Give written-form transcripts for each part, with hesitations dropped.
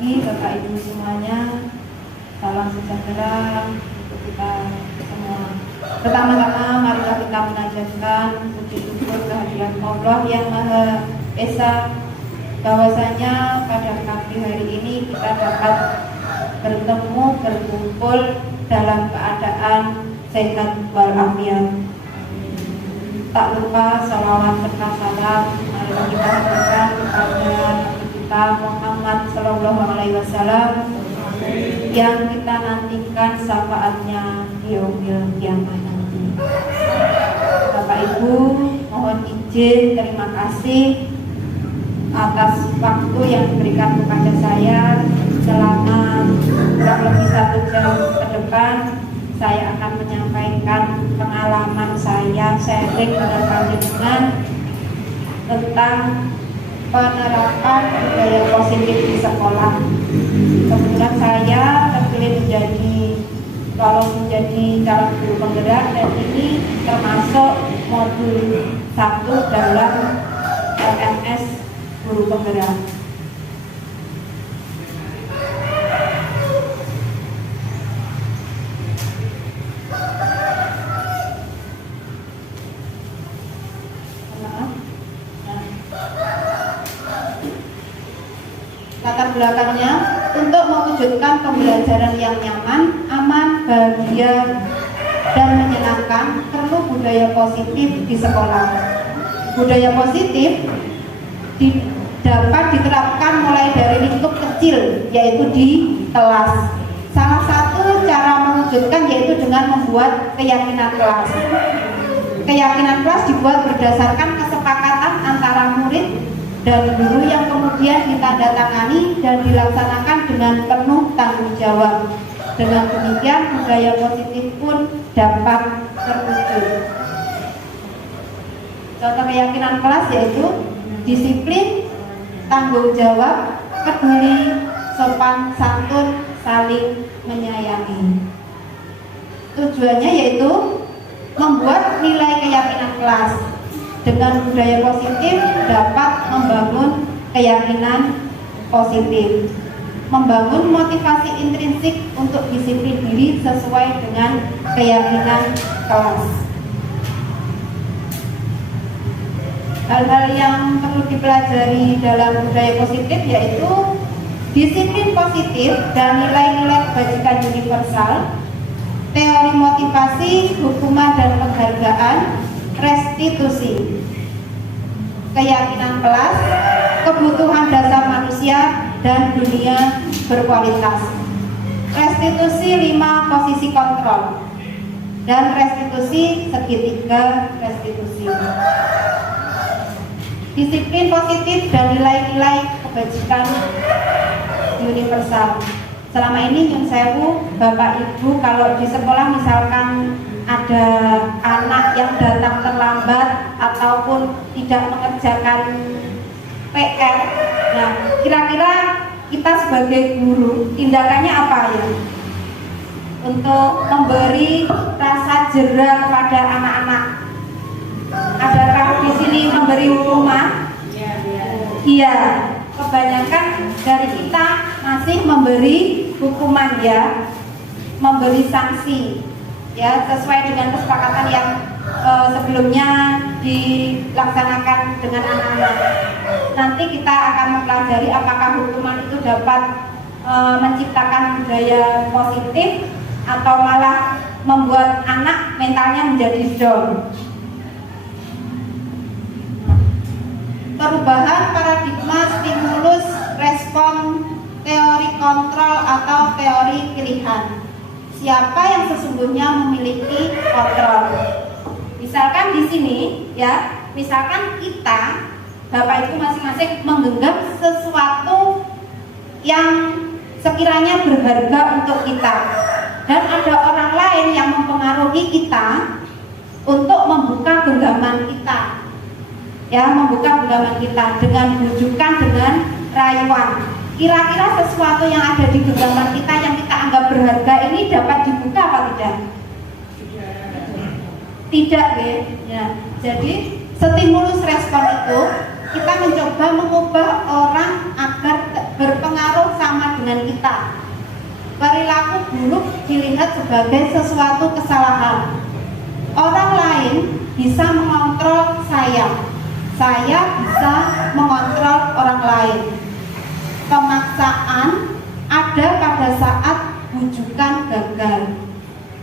pagi Bapak Ibu semuanya. Salam sejahtera untuk kita semua. Pertama-tama marilah kita menajatkan puji syukur kehadiran Allah yang Maha Esa, bahwasanya pada pagi hari ini kita dapat bertemu, berkumpul dalam keadaan sehat walafiat. Tak lupa salawat serta salam marilah kita haturkan kepada kita Muhammad Sallallahu Alaihi Wasallam yang kita nantikan syafaatnya di yaumil kiamat nanti. Bapak Ibu, mohon izin terima kasih atas waktu yang diberikan kepada saya selama kurang lebih 1 jam ke depan. Saya akan menyampaikan pengalaman saya sharing dengan panjenengan tentang penerapan budaya positif di sekolah. Kemudian saya terpilih lolos menjadi calon guru penggerak, dan ini termasuk modul 1 dalam LMS guru penggerak. Latar belakangnya, untuk mewujudkan pembelajaran yang nyaman, aman, bahagia, dan menyenangkan, perlu budaya positif di sekolah. Budaya positif dapat diterapkan mulai dari lingkup kecil, yaitu di kelas. Salah satu cara mewujudkan yaitu dengan membuat keyakinan kelas. Keyakinan kelas dibuat berdasarkan kesepakatan antara murid dan guru yang kemudian ditandatangani dan dilaksanakan dengan penuh tanggung jawab. Dengan demikian budaya positif pun dapat terwujud. Contoh keyakinan kelas yaitu disiplin, tanggung jawab, peduli, sopan santun, saling menyayangi. Tujuannya yaitu membuat nilai keyakinan kelas. Dengan budaya positif dapat membangun keyakinan positif, membangun motivasi intrinsik untuk disiplin diri sesuai dengan keyakinan kelas. Hal-hal yang perlu dipelajari dalam budaya positif yaitu disiplin positif dan nilai-nilai kebajikan universal, teori motivasi, hukuman dan penghargaan, restitusi, keyakinan kelas, kebutuhan dasar manusia dan dunia berkualitas. Restitusi 5 posisi kontrol dan restitusi segitiga restitusi. Disiplin positif dan nilai-nilai kebajikan universal. Selama ini nyun sewu Bapak Ibu, kalau di sekolah misalkan ada anak yang datang terlambat ataupun tidak mengerjakan PR, nah kira-kira kita sebagai guru tindakannya apa ya? Untuk memberi rasa jera kepada anak-anak. Adakah di sini memberi hukuman? Iya. Kebanyakan dari kita masih memberi hukuman ya, memberi sanksi ya, sesuai dengan kesepakatan yang sebelumnya dilaksanakan dengan anak-anak. Nanti kita akan mempelajari apakah hukuman itu dapat menciptakan budaya positif atau malah membuat anak mentalnya menjadi down. Perubahan paradigma stimulus respon teori kontrol atau teori pilihan. Siapa yang sesungguhnya memiliki kontrol? Misalkan di sini ya, misalkan kita Bapak Ibu masing-masing menggenggam sesuatu yang sekiranya berharga untuk kita, dan ada orang lain yang mempengaruhi kita untuk membuka genggaman kita. Ya, membuka genggaman kita dengan bujukan, dengan rayuan. Kira-kira sesuatu yang ada di genggaman kita yang kita anggap berharga ini dapat dibuka apa tidak? Tidak, ya. Jadi stimulus respon itu kita mencoba mengubah orang agar berpengaruh sama dengan kita. Perilaku buruk dilihat sebagai sesuatu kesalahan. Orang lain bisa mengontrol saya bisa mengontrol orang lain. Pemaksaan ada pada saat bujukan gagal.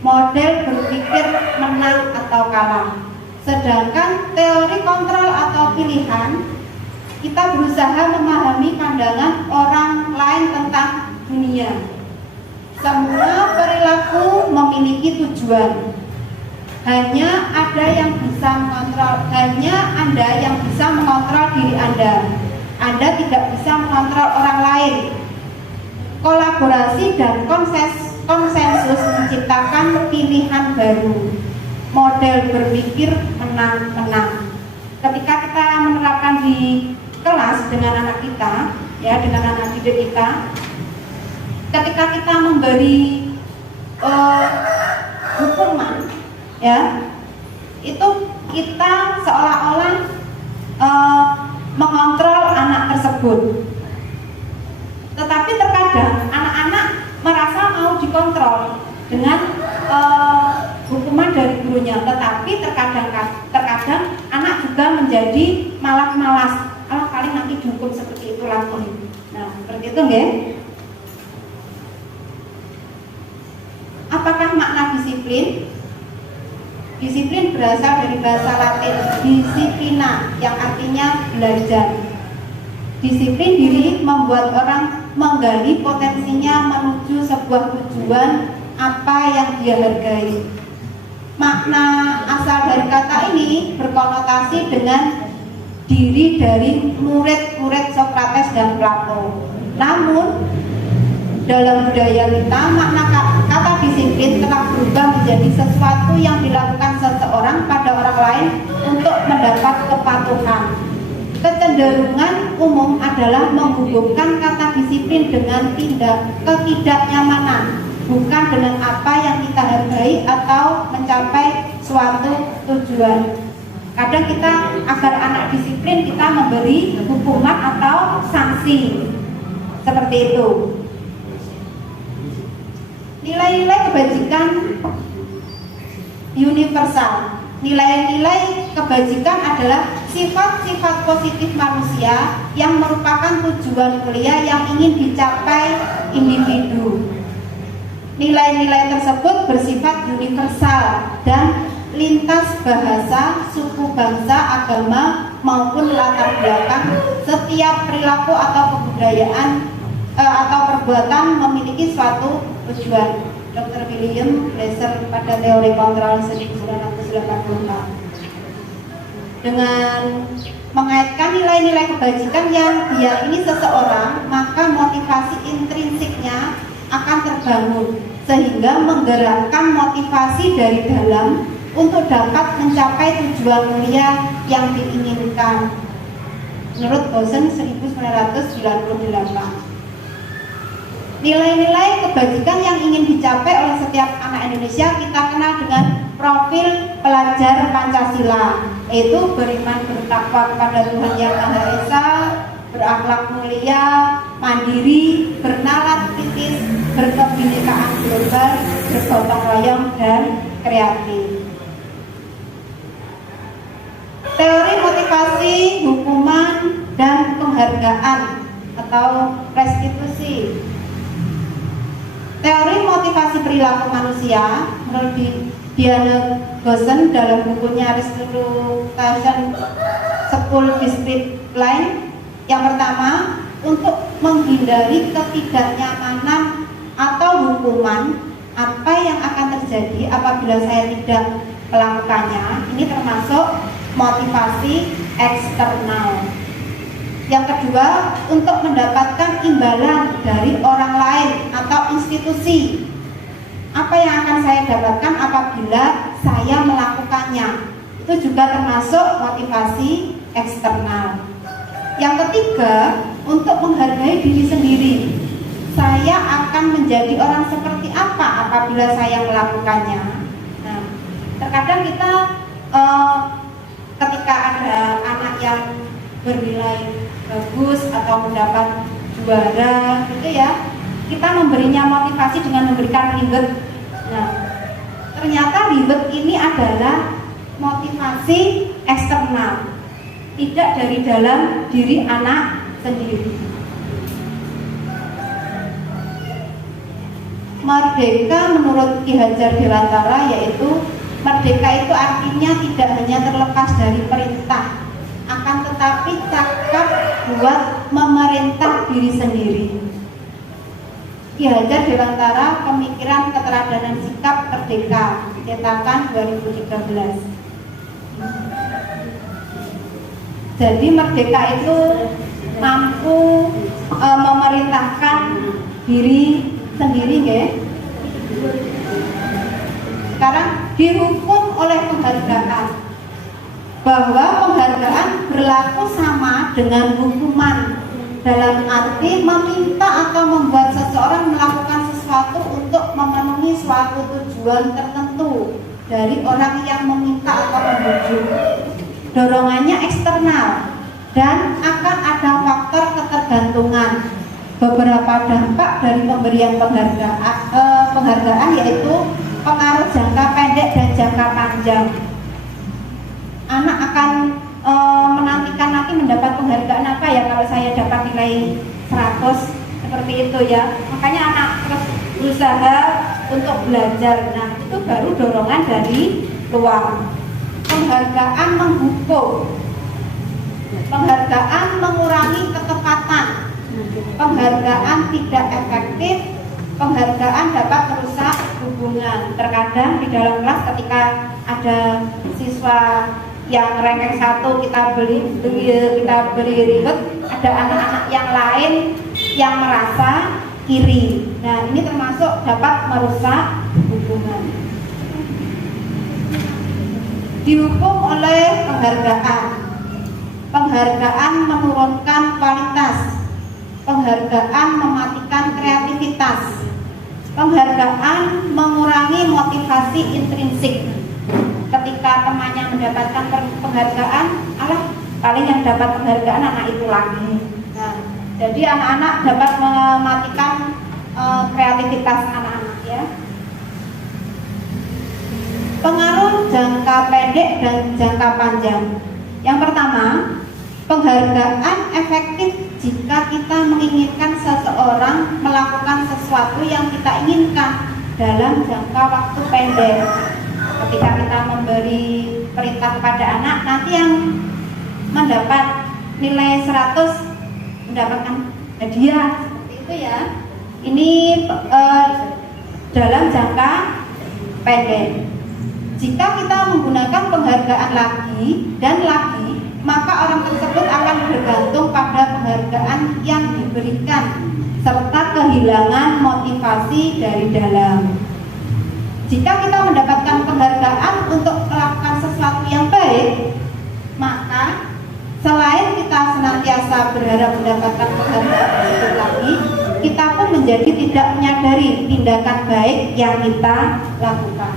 Model berpikir menang atau kalah. Sedangkan teori kontrol atau pilihan, kita berusaha memahami pandangan orang lain tentang dunia. Semua perilaku memiliki tujuan. Hanya Anda yang bisa mengontrol diri Anda. Anda tidak bisa mengontrol orang lain. Kolaborasi dan konsensus menciptakan pilihan baru. Model berpikir menang-menang. Ketika kita menerapkan di kelas dengan anak kita, ya, dengan anak didik kita, ketika kita memberi hukuman, ya, itu kita seolah-olah mengontrol anak tersebut. Tetapi terkadang anak-anak merasa mau dikontrol dengan hukuman dari gurunya, tetapi terkadang anak juga menjadi malas, kali nanti dihukum seperti itu lagi. Nah, seperti itu nggih. Apakah makna disiplin? Disiplin berasal dari bahasa Latin disciplina, yang artinya belajar. Disiplin diri membuat orang menggali potensinya menuju sebuah tujuan apa yang dia hargai. Makna asal dari kata ini berkonotasi dengan diri dari murid-murid Sokrates dan Plato. Namun dalam budaya kita, makna kata disiplin telah berubah menjadi sesuatu yang dilakukan seseorang pada orang lain untuk mendapat kepatuhan. Kecenderungan umum adalah menghubungkan kata disiplin dengan ketidaknyamanan, bukan dengan apa yang kita hargai atau mencapai suatu tujuan. Kadang kita, agar anak disiplin, kita memberi hukuman atau sanksi seperti itu. Nilai-nilai kebajikan universal. Nilai-nilai kebajikan adalah sifat-sifat positif manusia yang merupakan tujuan mulia yang ingin dicapai individu. Nilai-nilai tersebut bersifat universal dan lintas bahasa, suku, bangsa, agama maupun latar belakang. Setiap perilaku atau kebudayaan atau perbuatan memiliki suatu tujuan. Dr. William Glasser pada teori kontrol 1984. Dengan mengaitkan nilai-nilai kebajikan yang diyakini seseorang, maka motivasi intrinsiknya akan terbangun sehingga menggerakkan motivasi dari dalam untuk dapat mencapai tujuan mulia yang diinginkan. Menurut Bosen 1998. Nilai-nilai kebajikan yang ingin dicapai oleh setiap anak Indonesia kita kenal dengan profil pelajar Pancasila, yaitu beriman bertakwa kepada Tuhan Yang Maha Esa, berakhlak mulia, mandiri, bernalar kritis, berkebinekaan global, bergotong royong, dan kreatif. Teori motivasi, hukuman, dan penghargaan atau restitusi. Teori motivasi perilaku manusia menurut Diana Gosen dalam bukunya Restitution School Discipline. Yang pertama, untuk menghindari ketidaknyamanan atau hukuman, apa yang akan terjadi apabila saya tidak melakukannya. Ini termasuk motivasi eksternal. Yang kedua, untuk mendapatkan imbalan dari orang lain atau institusi. Apa yang akan saya dapatkan apabila saya melakukannya? Itu juga termasuk motivasi eksternal. Yang ketiga, untuk menghargai diri sendiri. Saya akan menjadi orang seperti apa apabila saya melakukannya? Nah, terkadang kita ketika ada anak yang bernilai bagus atau mendapat juara gitu ya. Kita memberinya motivasi dengan memberikan reward. Nah, ternyata reward ini adalah motivasi eksternal, tidak dari dalam diri anak sendiri. Merdeka menurut Ki Hajar Dewantara yaitu merdeka itu artinya tidak hanya terlepas dari perintah, akan tetapi cakap buat memerintah diri sendiri. Ki Hajar Dewantara, Pemikiran Keteladanan Sikap Merdeka, cetakan 2013. Jadi merdeka itu mampu memerintahkan diri sendiri, ya. Sekarang dihukum oleh penghargaan, bahwa penghargaan berlaku sama dengan hukuman, dalam arti meminta atau membuat seseorang melakukan sesuatu untuk memenuhi suatu tujuan tertentu dari orang yang meminta atau membujuk. Dorongannya eksternal dan akan ada faktor ketergantungan. Beberapa dampak dari pemberian penghargaan yaitu pengaruh jangka pendek dan jangka panjang. Anak akan menantikan nanti mendapat penghargaan apa ya kalau saya dapat nilai 100 seperti itu ya. Makanya anak terus berusaha untuk belajar. Nah, itu baru dorongan dari luar. Penghargaan menghukum, penghargaan mengurangi ketepatan, penghargaan tidak efektif, penghargaan dapat merusak hubungan. Terkadang di dalam kelas ketika ada siswa yang ranking 1 kita beri reward, ada anak-anak yang lain yang merasa iri. Nah, ini termasuk dapat merusak hubungan. Dihukum oleh penghargaan. Penghargaan menurunkan kualitas. Penghargaan mematikan kreativitas. Penghargaan mengurangi motivasi intrinsik. Ketika temannya mendapatkan penghargaan, paling yang dapat penghargaan anak itu lagi. Nah, jadi anak-anak dapat mematikan kreativitas anak-anak, ya. Pengaruh jangka pendek dan jangka panjang. Yang pertama, penghargaan efektif jika kita menginginkan seseorang melakukan sesuatu yang kita inginkan dalam jangka waktu pendek. Ketika kita memberi perintah kepada anak, nanti yang mendapat nilai 100 mendapatkan hadiah, seperti itu ya. Ini dalam jangka pendek. Jika kita menggunakan penghargaan lagi dan lagi, maka orang tersebut akan bergantung pada penghargaan yang diberikan serta kehilangan motivasi dari dalam. Jika kita mendapatkan penghargaan untuk melakukan sesuatu yang baik, maka selain kita senantiasa berharap mendapatkan penghargaan itu lagi, kita pun menjadi tidak menyadari tindakan baik yang kita lakukan.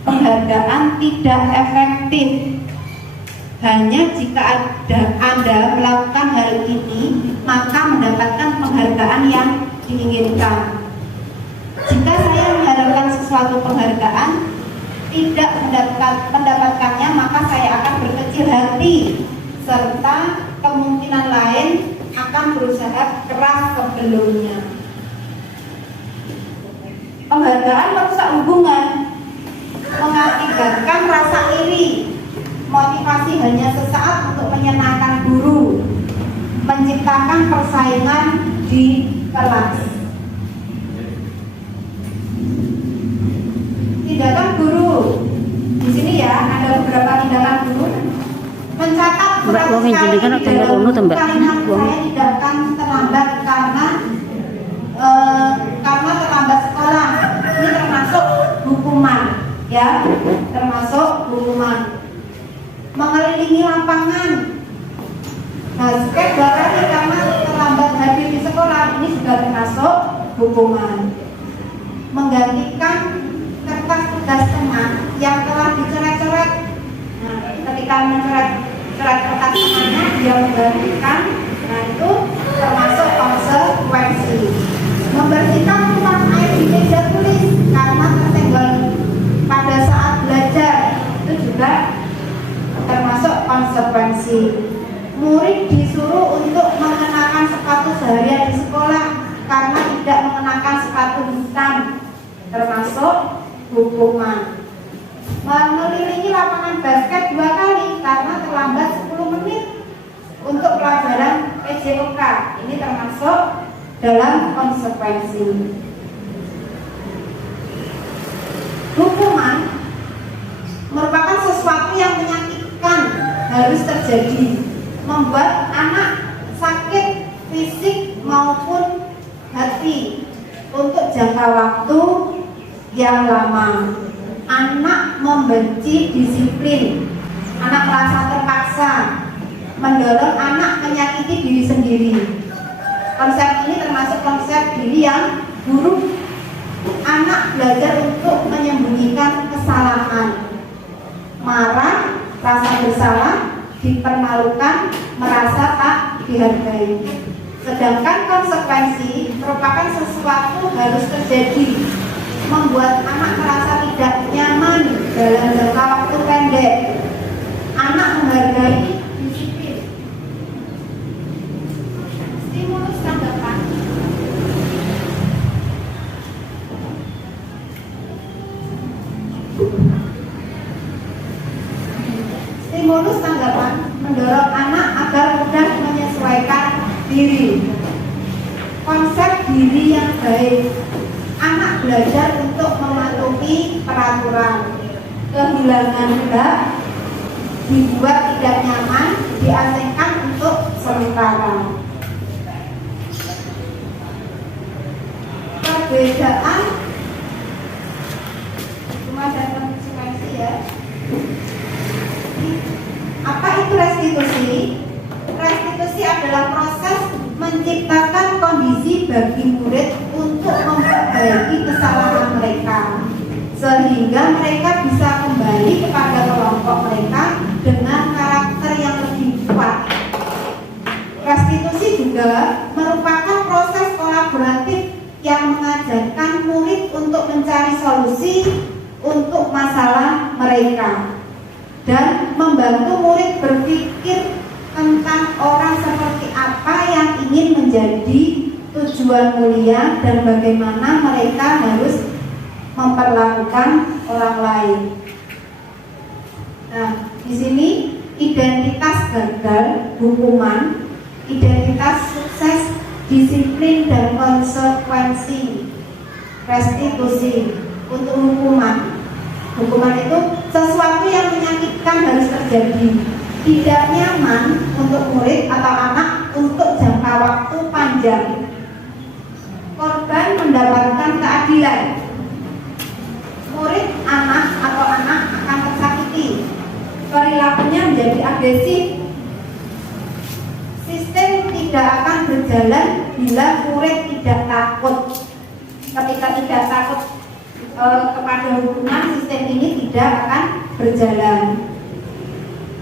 Penghargaan tidak efektif hanya jika Anda melakukan hal ini, maka mendapatkan penghargaan yang diinginkan. Jika saya mengharapkan sesuatu penghargaan, tidak mendapatkannya, maka saya akan berkecil hati serta kemungkinan lain akan berusaha keras sebelumnya. Penghargaan merusak hubungan, mengakibatkan rasa iri, motivasi hanya sesaat untuk menyenangkan guru, menciptakan persaingan di kelas. Tindakan guru, di sini ya ada beberapa tindakan guru. Mencatat surat sekali di dalam kalimat saya tidak akan terlambat karena terlambat sekolah. Ini termasuk hukuman, ya, termasuk hukuman. Mengelilingi lapangan basket 2 kali karena terlambat hadir di sekolah, ini juga termasuk hukuman. Menggantikan kertas tugas teman yang telah dicoret-coret. Nah, ketika mencoret kertas temannya, dia menggantikan. Nah, konsekuensi. Murid disuruh untuk mengenakan sepatu seharian di sekolah karena tidak mengenakan sepatu hitam, termasuk hukuman. Mengelilingi lapangan basket 2 kali karena terlambat 10 menit untuk pelajaran PJOK, ini termasuk dalam konsekuensi. Hukuman merupakan sesuatu yang menyakitkan harus terjadi, membuat anak sakit fisik maupun hati untuk jangka waktu yang lama. Anak membenci disiplin, anak merasa terpaksa, mendorong anak menyakiti diri sendiri. Konsep ini termasuk konsep diri yang buruk. Anak belajar untuk menyembunyikan kesalahan, marah, rasa bersalah, dipermalukan, merasa tak dihargai. Sedangkan konsekuensi merupakan sesuatu harus terjadi, membuat anak merasa tidak nyaman dalam jangka waktu pendek. Anak menghargai disiplin. Stimulus tanggapan. Stimulus tanggapan mendorong anak agar mudah menyesuaikan diri. Konsep diri yang baik. Anak belajar untuk mematuhi peraturan. Kehilangan hak, dibuat tidak nyaman, diasingkan untuk sementara. Perbedaan cuma dan konsekuensi ya. Apa itu restitusi? Restitusi adalah proses menciptakan kondisi bagi murid untuk memperbaiki kesalahan mereka, sehingga mereka bisa kembali kepada kelompok mereka dengan karakter yang lebih kuat. Restitusi juga merupakan proses kolaboratif yang mengajarkan murid untuk mencari solusi untuk masalah mereka dan membantu murid berpikir tentang orang seperti apa yang ingin menjadi tujuan mulia dan bagaimana mereka harus memperlakukan orang lain. Nah, di sini identitas gagal, hukuman, identitas sukses, disiplin dan konsekuensi, restitusi. Untuk hukuman, hukuman itu sesuatu yang menyakitkan harus terjadi, tidak nyaman untuk murid atau anak untuk jangka waktu panjang. Korban mendapatkan keadilan. Murid, anak atau anak akan tersakiti, perilakunya menjadi agresif. Sistem tidak akan berjalan bila murid tidak takut. Ketika tidak takut kepada hukuman, sistem ini tidak akan berjalan.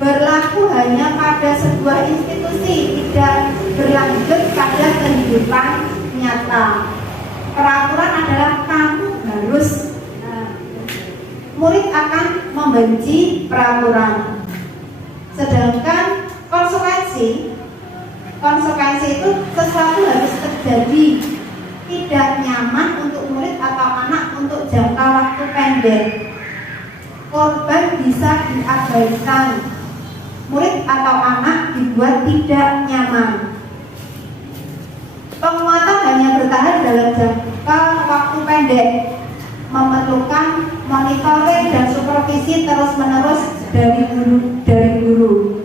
Berlaku hanya pada sebuah institusi, tidak berlanjut pada kehidupan nyata. Peraturan adalah kamu harus. Murid akan membenci peraturan. Sedangkan konsekuensi itu sesuatu harus terjadi, tidak nyaman untuk murid atau anak untuk jangka waktu pendek. Korban bisa diabaikan, murid atau anak dibuat tidak nyaman. Penguatan hanya bertahan dalam jangka waktu pendek, memerlukan monitoring dan supervisi terus-menerus dari guru.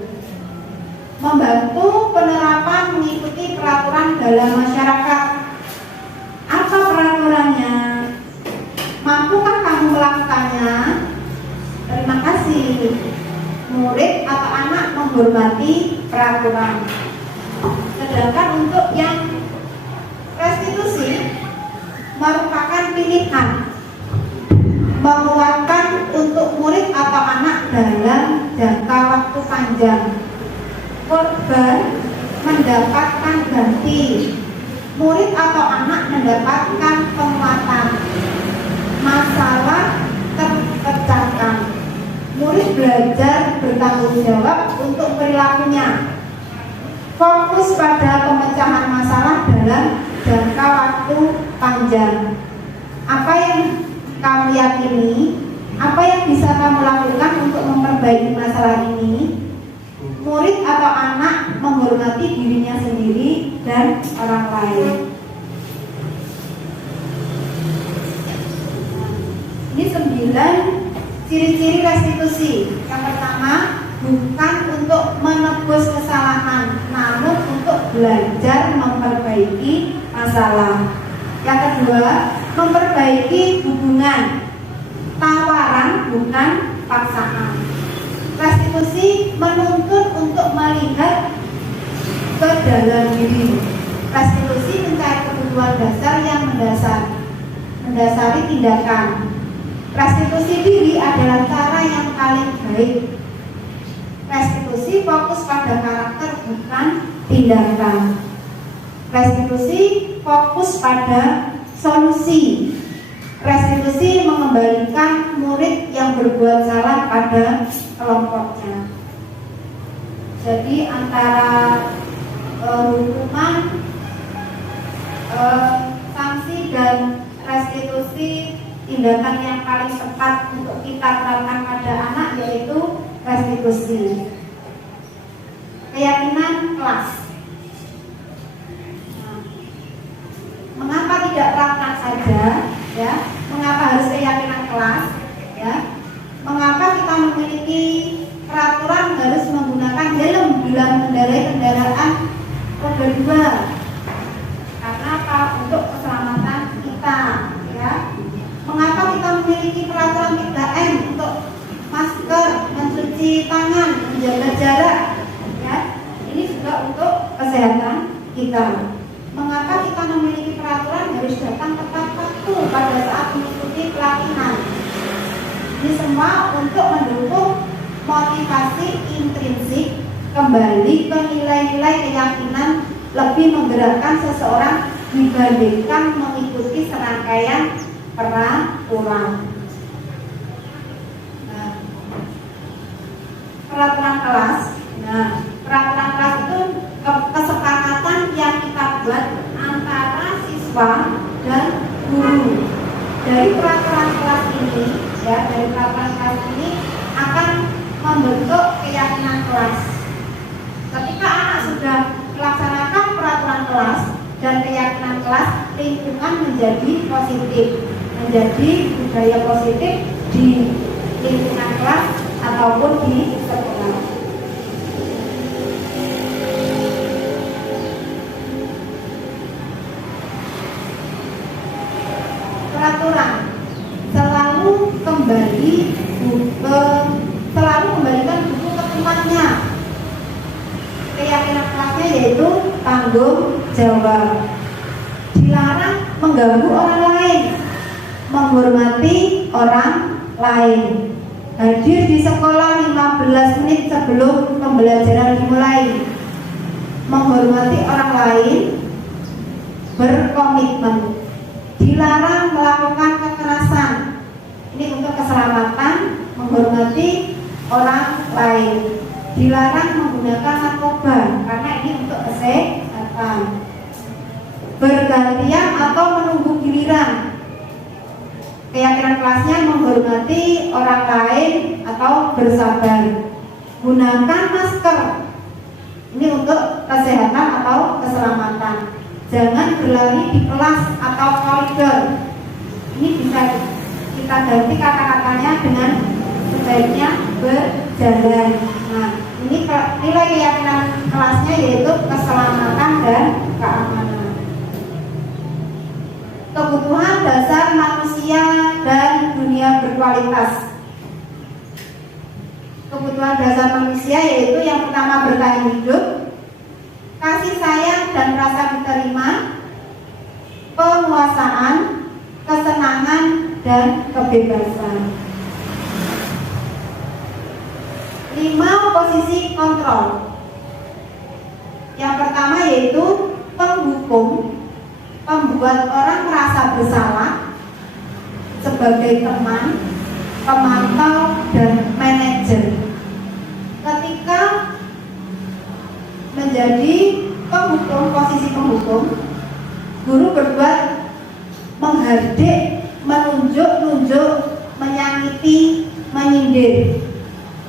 Membantu penerapan mengikuti peraturan dalam masyarakat. Apa peraturannya? Mampukah kamu melakukannya? Terima kasih. Murid atau anak menghormati peraturan. Sedangkan untuk yang restitusi merupakan pilihan, menguatkan untuk murid atau anak dalam jangka waktu panjang. Korban mendapatkan ganti, murid atau anak mendapatkan penguatan. Masalah terpecahkan, murid belajar bertanggung jawab untuk perilakunya. Fokus pada pemecahan masalah dalam jangka waktu panjang. Apa yang kamu yakini, apa yang bisa kamu lakukan untuk memperbaiki masalah ini? Murid atau anak menghormati dirinya sendiri dan orang lain. Ini 9 ciri-ciri restitusi. Yang pertama, bukan untuk menebus kesalahan, namun untuk belajar memperbaiki masalah. Yang kedua, memperbaiki hubungan, tawaran bukan paksaan. Restitusi menuntut untuk melihat ke dalam diri. Restitusi mencari kebutuhan dasar yang mendasari tindakan. Restitusi diri adalah cara yang paling baik. Restitusi fokus pada karakter bukan tindakan. Restitusi fokus pada solusi. Restitusi mengembalikan murid yang berbuat salah pada kelompoknya. Jadi antara hukuman, sanksi dan restitusi, tindakan yang paling tepat untuk kita terapkan pada anak yaitu restitusi. Keyakinan kelas. Mengapa tidak praktek saja? Ya, mengapa harus keyakinan kelas? Ya, mengapa kita memiliki peraturan harus menggunakan helm bila mengendarai kendaraan roda 2? Karena apa? Untuk keselamatan kita. Ya, mengapa kita memiliki peraturan 3M untuk masker, mencuci tangan, menjaga jarak? Ya, ini juga untuk kesehatan kita. Mengapa kita memiliki peraturan harus datang tepat waktu pada saat mengikuti pelatihan? Ini semua untuk mendukung motivasi intrinsik, kembali ke nilai-nilai keyakinan, lebih menggerakkan seseorang dibandingkan mengikuti serangkaian peraturan. Peraturan kelas. Nah, peraturan kelas itu kesepakatan yang kita buat antara siswa dan guru. Dari peraturan kelas ini, ya, dari peraturan kelas ini akan membentuk keyakinan kelas. Ketika anak sudah melaksanakan peraturan kelas dan keyakinan kelas, lingkungan menjadi positif, menjadi budaya positif di lingkungan kelas ataupun di sekolah. Peraturan selalu kembalikan buku ke tempatnya. Keyakinan kelasnya yaitu tanggung jawab. Dilarang mengganggu orang lain, menghormati orang lain. Hadir di sekolah 15 menit sebelum pembelajaran dimulai. Menghormati orang lain, berkomitmen. Dilarang melakukan kekerasan. Ini untuk keselamatan, menghormati orang lain. Dilarang menggunakan narkoba karena ini untuk kesehatan. Bergantian atau menunggu giliran. Keyakinan kelasnya menghormati orang lain atau bersabar. Gunakan masker. Ini untuk kesehatan atau keselamatan. Jangan berlari di kelas atau koridor. Ini bisa kita ganti kata-katanya dengan sebaiknya berjalan. Nah, ini nilai keyakinan kelasnya yaitu keselamatan dan keamanan. Kebutuhan dasar manusia dan dunia berkualitas. Kebutuhan dasar manusia yaitu yang pertama bertahan hidup, kasih sayang dan rasa diterima, penguasaan, kesenangan dan kebebasan. 5 posisi kontrol. Yang pertama yaitu penghukum, pembuat orang merasa bersalah sebagai teman, pemantau, dan manajer. Ketika menjadi penghukum, posisi penghukum, guru berbuat menghardik, menunjuk-nunjuk, menyakiti, menyindir.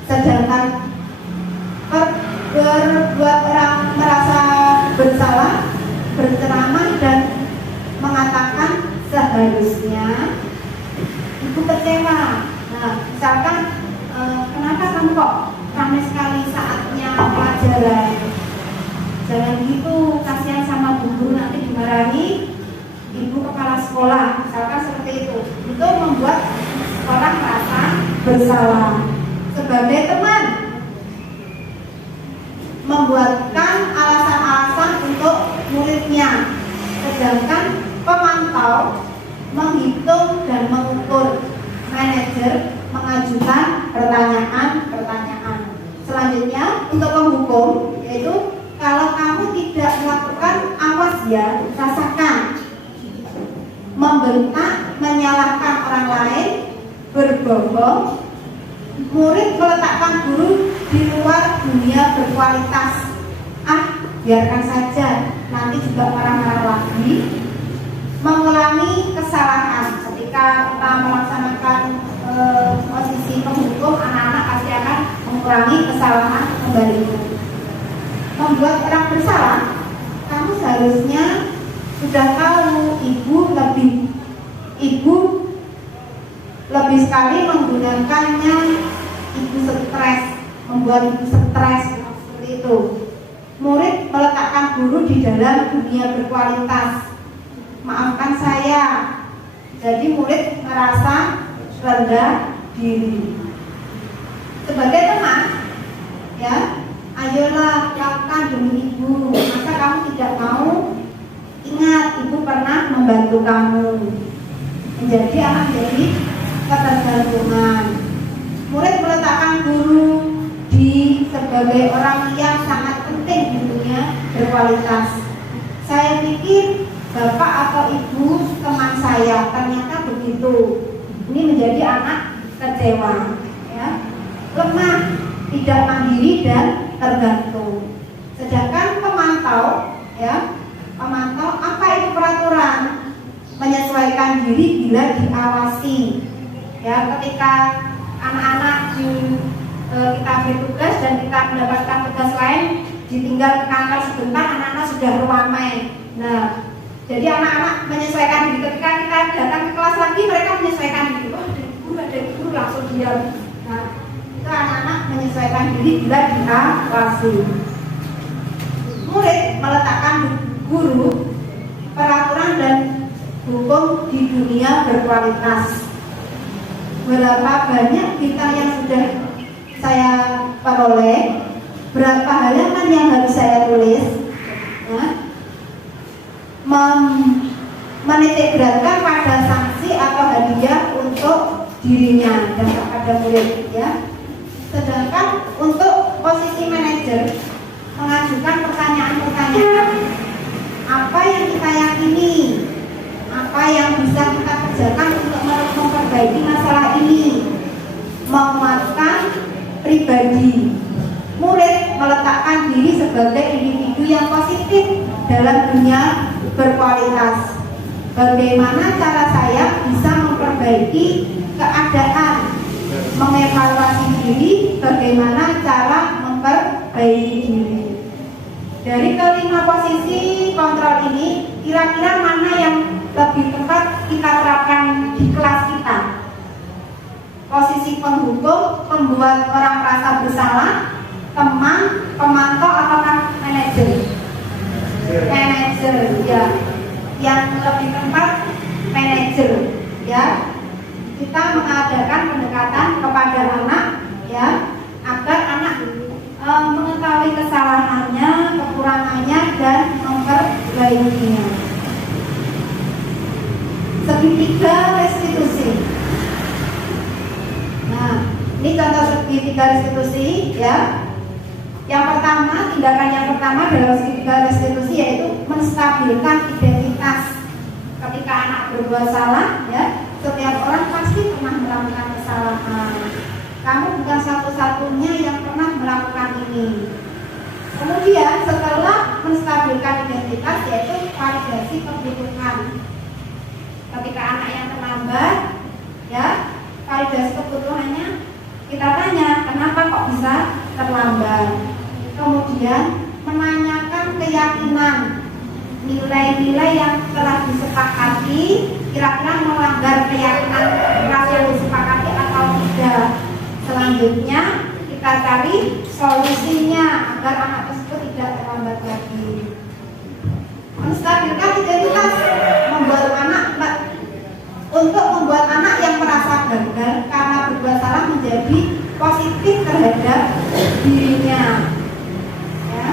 Sedangkan berbuat orang merasa bersalah, berceramah dan mengatakan seharusnya ibu kecewa. Nah, misalkan kenapa kamu kok ramai sekali saatnya pelajaran? Jangan gitu, kasihan sama bu guru, nanti dimarahi ibu kepala sekolah. Misalkan seperti itu membuat orang merasa bersalah. Sebagai teman, membuatkan alasan-alasan untuk muridnya, sedangkan pemantau menghitung dan mengukur, manajer mengajukan pertanyaan-pertanyaan. Selanjutnya untuk penghukum, yaitu kalau kamu tidak melakukan, awas ya, rasakan. Membentak, menyalahkan orang lain, berbohong, murid meletakkan guru di luar dunia berkualitas. Biarkan saja, nanti juga marah-marah lagi. Mengulangi kesalahan ketika kita melaksanakan posisi penghukum, anak-anak pasti akan mengulangi kesalahan kembali. Membuat orang bersalah, kamu seharusnya sudah tahu, ibu lebih sekali menggunakannya. Ibu stres, membuat ibu stres, seperti itu. Murid meletakkan guru di dalam dunia berkualitas. Maafkan saya. Jadi murid merasa rendah diri. Sebagai teman, ya, ayolah lakukan demi ibu. Masa kamu tidak mau? Ingat, ibu pernah membantu kamu. Menjadi anak jadi ketergantungan. Murid meletakkan guru sebagai orang yang sangat penting di dunia berkualitas. Saya pikir bapak atau ibu teman saya, ternyata begitu. Ini menjadi anak kecewa, ya, lemah, tidak mandiri dan tergantung. Sedangkan pemantau, ya, apa itu peraturan? Menyesuaikan diri bila diawasi. Ya, ketika anak-anak kita beri tugas dan kita mendapatkan tugas lain, ditinggal ke kantor sebentar, anak-anak sudah ramai. Nah, jadi anak-anak menyesuaikan diri. Ketika kita datang ke kelas lagi, mereka menyesuaikan diri. Oh, ada guru langsung diam. Nah, itu anak-anak menyesuaikan diri bila diawasi. Murid meletakkan guru, peraturan dan hukum di dunia berkualitas. Berapa banyak kita yang sudah saya peroleh, berapa halaman yang harus saya tulis, ya, menitikberatkan pada sanksi atau hadiah untuk dirinya dan kepada murid, ya. Sedangkan untuk posisi manajer mengajukan pertanyaan-pertanyaan, apa yang kita yakini, apa yang bisa kita kerjakan untuk memperbaiki masalah ini, menguatkan pribadi. Murid meletakkan diri sebagai individu yang positif dalam dunia berkualitas. Bagaimana cara saya bisa memperbaiki keadaan, mengevaluasi diri, bagaimana cara memperbaiki diri. Dari kelima posisi kontrol ini, kira-kira mana yang lebih tepat kita terapkan di kelas kita? Posisi penghukum, pembuat orang merasa bersalah, teman, pemantau, apakah manajer? Manajer, ya. Yang lebih tepat manajer, ya. Kita mengadakan pendekatan kepada anak, ya, agar anak mengetahui kesalahannya, kekurangannya, dan memperbaikinya. Segitiga restitusi. Nah, ini contoh segitiga restitusi, ya. Yang pertama, tindakan yang pertama dalam segitiga restitusi yaitu menstabilkan identitas. Ketika anak berbuat salah, ya, setiap orang pasti pernah melakukan kesalahan. Kamu bukan satu-satunya yang pernah melakukan ini. Kemudian setelah menstabilkan identitas, yaitu validasi kebutuhan. Ketika anak yang terlambat, ya, validasi kebutuhannya kita tanya kenapa kok bisa terlambat. Kemudian menanyakan keyakinan, nilai-nilai yang telah disepakati kira-kira melanggar keyakinan yang disepakati atau tidak. Selanjutnya kita cari solusinya agar anak tersebut tidak terlambat lagi. Menstabilkan identitas untuk membuat anak yang merasa gagal karena berbuat salah menjadi positif terhadap dirinya. Ya.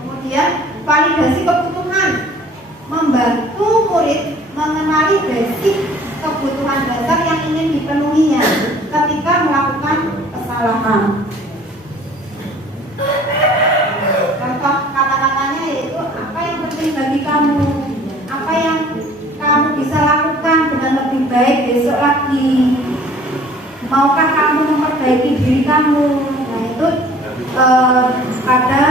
Kemudian validasi kebutuhan, membantu murid mengenali basic kebutuhan dasar yang ingin dipenuhinya ketika melakukan kesalahan. Contoh kata-katanya yaitu apa yang penting bagi kamu, apa yang kamu bisa lakukan dengan lebih baik besok lagi, maukah kamu memperbaiki diri kamu. Nah itu pada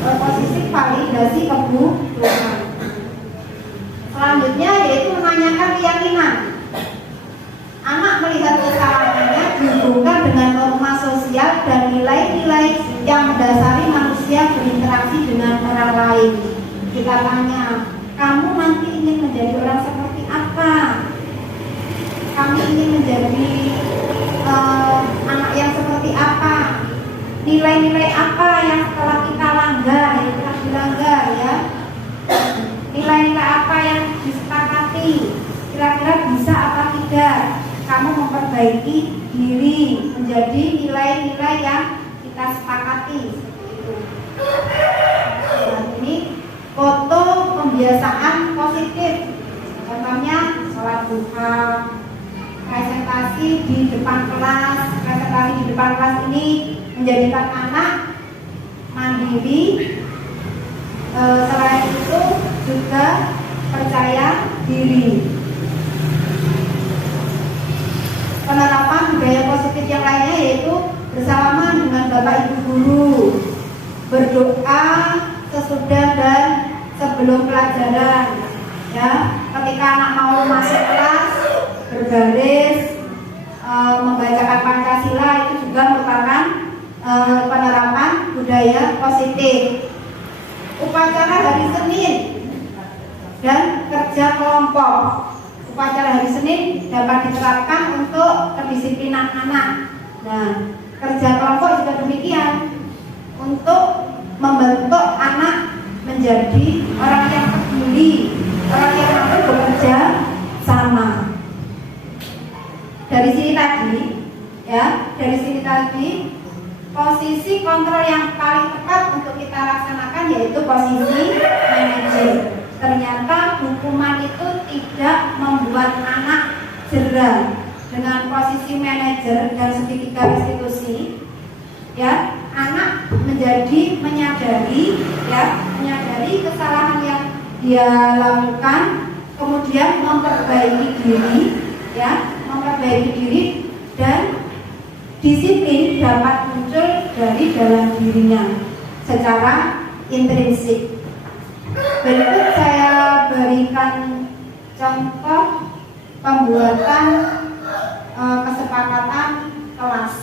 posisi validasi kebutuhan. Selanjutnya yaitu menanyakan keyakinan. Anak melihat kesalahannya dihubungkan dengan norma sosial dan nilai-nilai yang mendasari manusia berinteraksi dengan orang lain. Kita tanya, kamu nanti ingin menjadi orang seperti apa? Kamu ingin menjadi anak yang seperti apa? Nilai-nilai apa yang telah kita langgar, yang telah dilanggar, ya? Nilai-nilai apa yang disepakati? Kira-kira bisa apa tidak? Kamu memperbaiki diri menjadi nilai-nilai yang kita sepakati, seperti itu. Nah, ini foto pembiasaan positif. Contohnya sholat duha, presentasi di depan kelas. Presentasi di depan kelas ini menjadikan anak mandiri. Selain itu juga percaya diri. Penerapan budaya positif yang lainnya yaitu bersalaman dengan bapak ibu guru, berdoa sesudah dan sebelum pelajaran, ya. Ketika anak mau masuk kelas berbaris, membacakan Pancasila, itu juga merupakan penerapan budaya positif. Upacara hari Senin dan kerja kelompok. Upacara hari Senin dapat diterapkan untuk kedisiplinan anak. Nah, kerja kelompok juga demikian, untuk membentuk anak menjadi orang yang peduli, orang yang mampu bekerja sama. Dari sini tadi, posisi kontrol yang paling tepat untuk kita laksanakan yaitu posisi manajer. Ternyata hukuman itu tidak membuat anak jera. Dengan posisi manajer dan segitiga restitusi, ya, anak menjadi menyadari kesalahan yang dia lakukan, kemudian memperbaiki diri, dan disiplin dapat muncul dari dalam dirinya secara intrinsik. Berikut saya berikan contoh pembuatan kesepakatan kelas.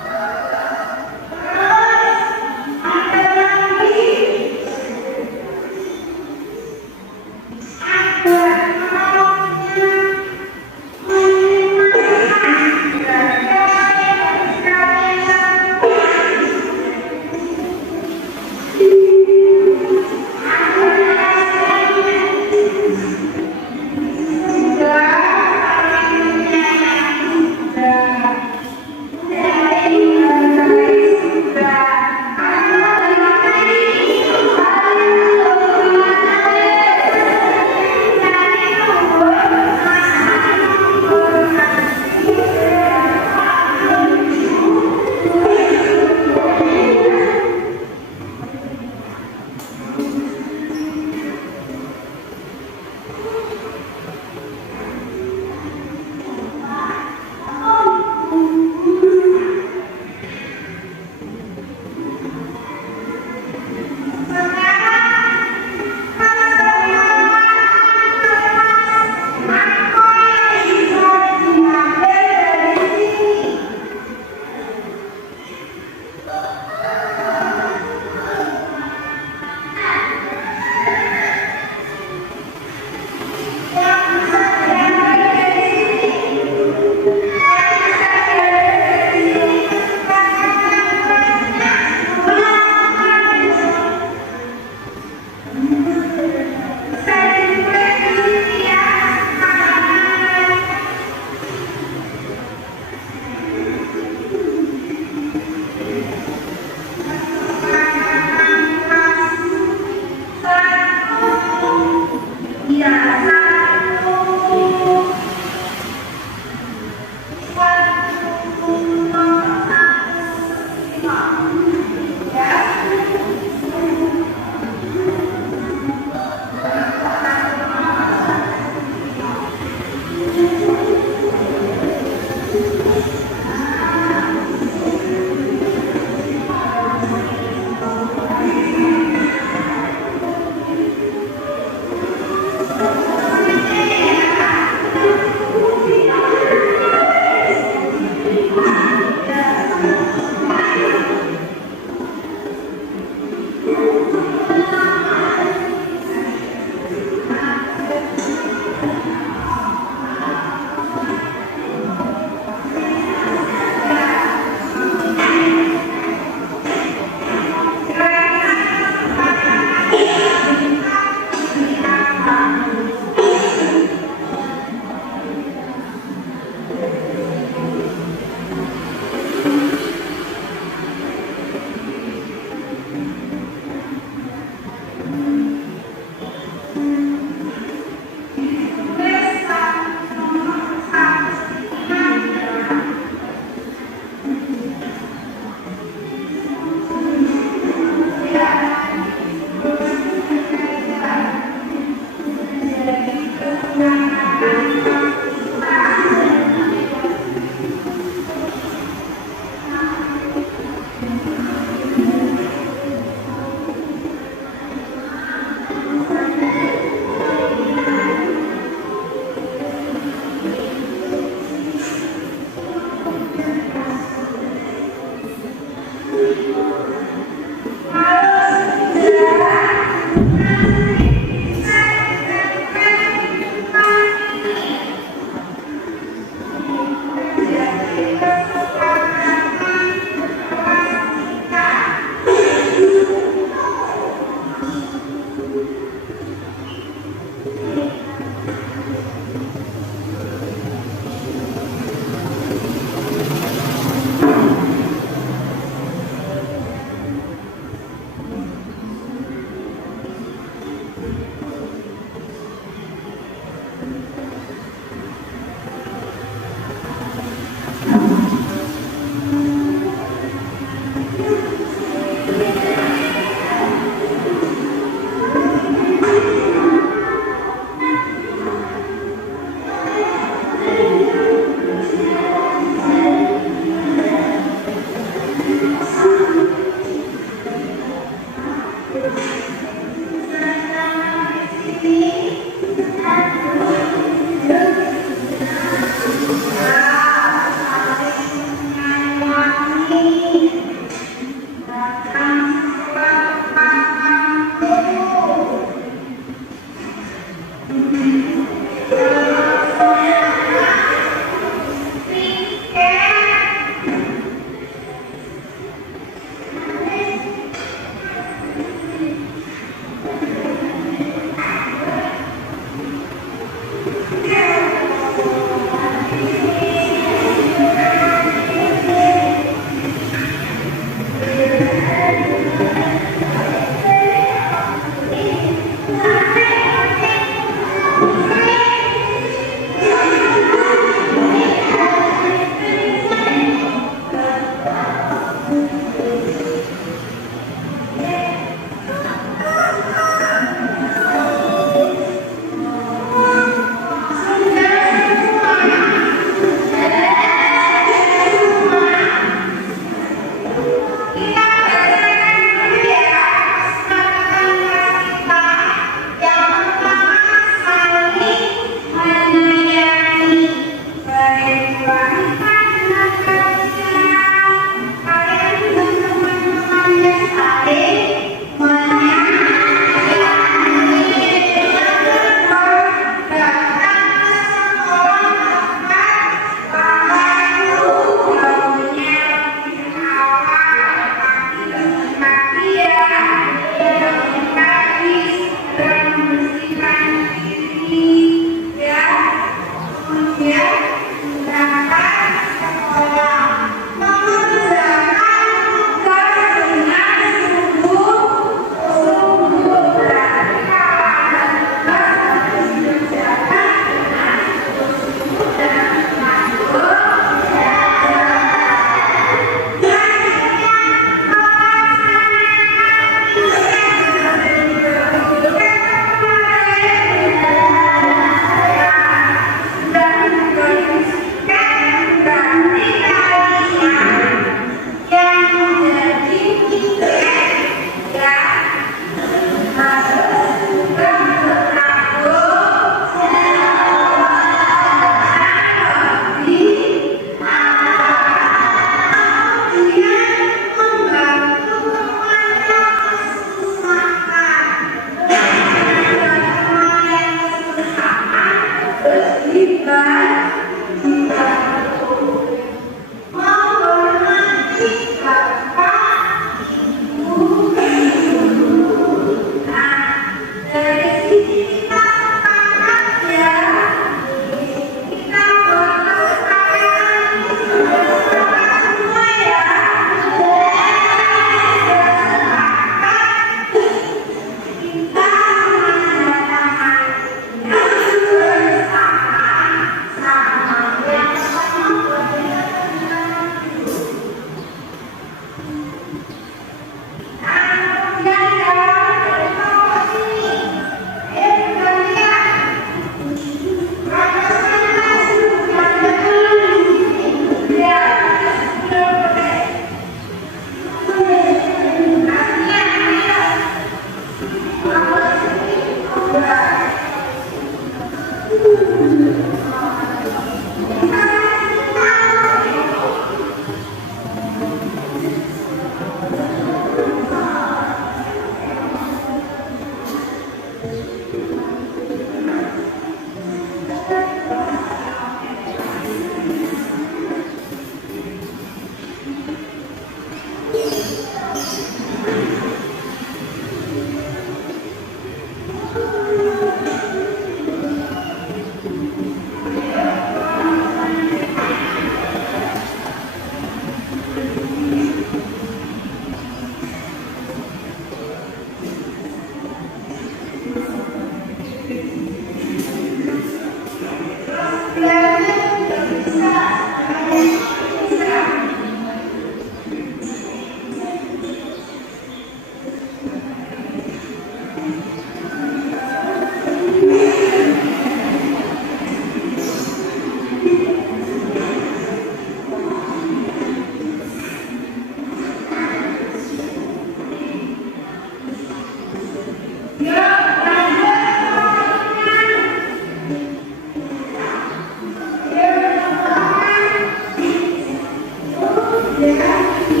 Yeah.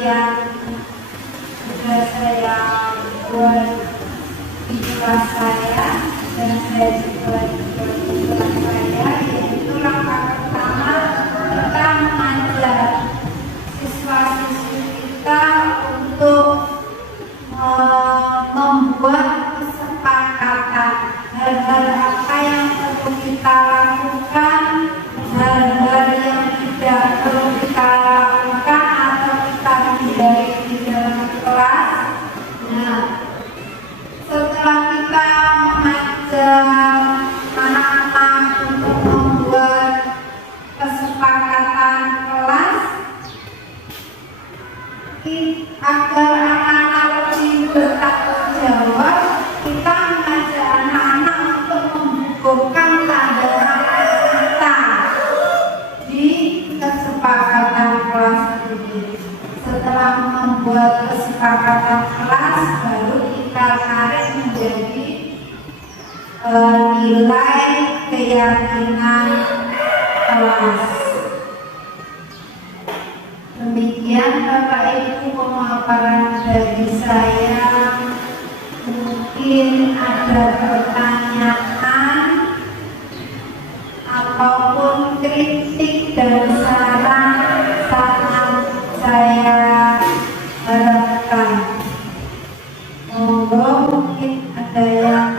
yang sudah saya buat di kelas saya dan saya juga di kelas saya, yaitu langkah pertama kita mengajak siswa-siswi kita untuk membuat kesepakatan hal-hal apa yang perlu kita lakukan, hal-hal yang tidak perlu kita lakukan atau kita hindari di dalam kelas. Nah, setelah kita mengajak anak-anak untuk membuat kesepakatan kelas, agar anak-anak lebih bertanggung jawab, kita mengajak anak-anak untuk membukukan tanda tangan kita di kesepakatan kelas ini. Setelah membuat kesepakatan kelas, baru kita tarik menjadi nilai keyakinan kelas. Demikian Bapak Ibu pemaparan dari saya. Mungkin ada pertanyaan ataupun kritik dan saran sangat saya harapkan. Monggo, mungkin ada yang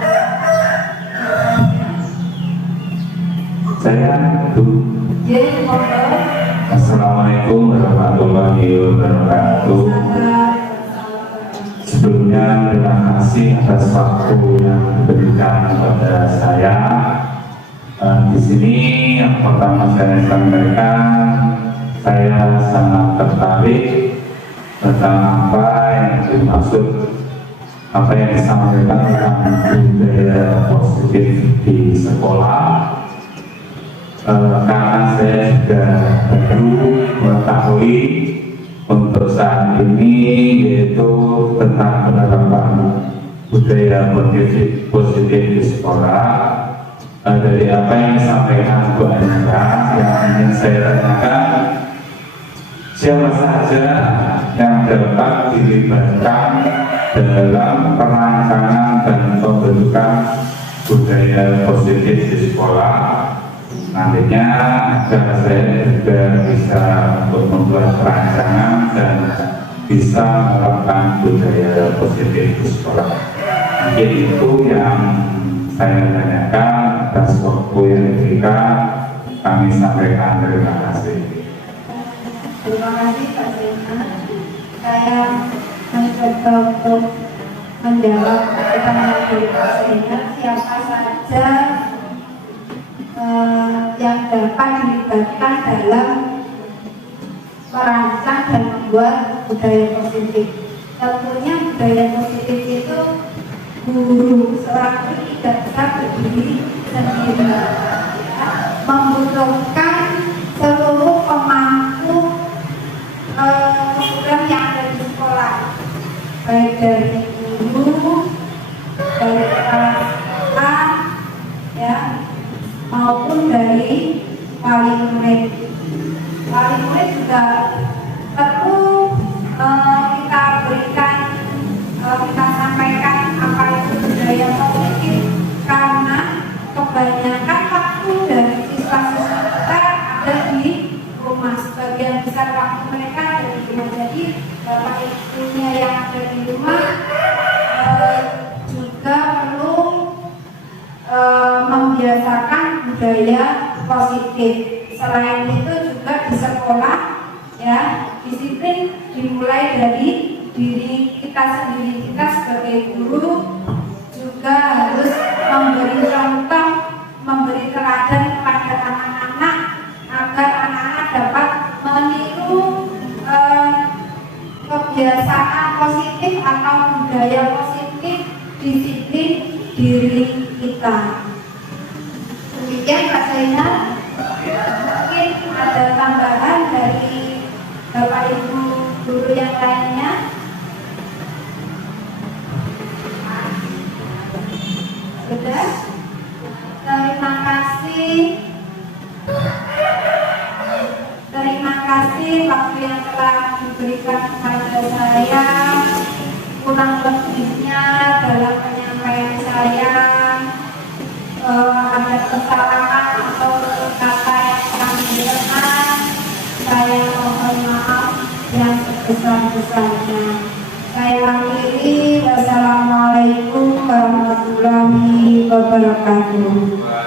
saya itu. Assalamualaikum warahmatullahi wabarakatuh. Sebelumnya terima kasih atas waktu yang diberikan kepada saya. Di sini yang pertama saya sampaikan, saya sangat tertarik tentang apa yang dimaksud, apa yang disampaikan tentang budaya positif di sekolah. Karena saya juga baru mengetahui untuk saat ini, yaitu tentang penerapan budaya positif di sekolah. Dari apa yang disampaikan Bu Anita, yang ingin saya tanyakan, siapa saja yang dapat dilibatkan dalam perancangan dan pembentukan budaya positif di sekolah nantinya, agar saya juga bisa untuk membuat perancangan dan bisa menerapkan budaya positif di sekolah. Mungkin itu yang saya tanyakan. Atas waktu yang diberikan, kami sampaikan terima kasih. Terima kasih Pak Zainal. Saya mencoba untuk menjawab pertanyaan dari Pak Zainal, siapa saja yang dapat dilibatkan dalam merancang dan membuat budaya positif. Tentunya budaya positif itu guru, seorang guru tidak bisa berdiri sendiri, membutuhkan seluruh pemangku program yang ada di sekolah, baik dari guru, dari kepala sekolah, ya, maupun dari wali murid. Wali murid juga perlu kita berikan, kita sampaikan apa itu budaya positif, karena kebanyakan waktu dari siswa-siswa kita ada di rumah. Sebagian besar waktu mereka ada di rumah, jadi bapak ibunya yang ada di rumah juga perlu membiasakan budaya positif. Selain itu juga di sekolah, ya, disiplin dimulai dari diri kita sendiri. Kita sebagai guru juga harus memberi contoh, memberi teladan kepada anak-anak agar anak-anak dapat meniru kebiasaan positif atau budaya positif, disiplin diri kita. Demikian Pak Zainal. Mungkin ada tambahan dari Bapak Ibu guru yang lainnya. Sudah. Terima kasih. Terima kasih waktu yang telah diberikan kepada saya, kurang lebihnya dalam penyampaian saya ada kesalahan atau kata yang kurang berkenan, saya mohon maaf yang sebesar-besarnya. Saya akhiri, wassalamualaikum warahmatullahi wabarakatuh.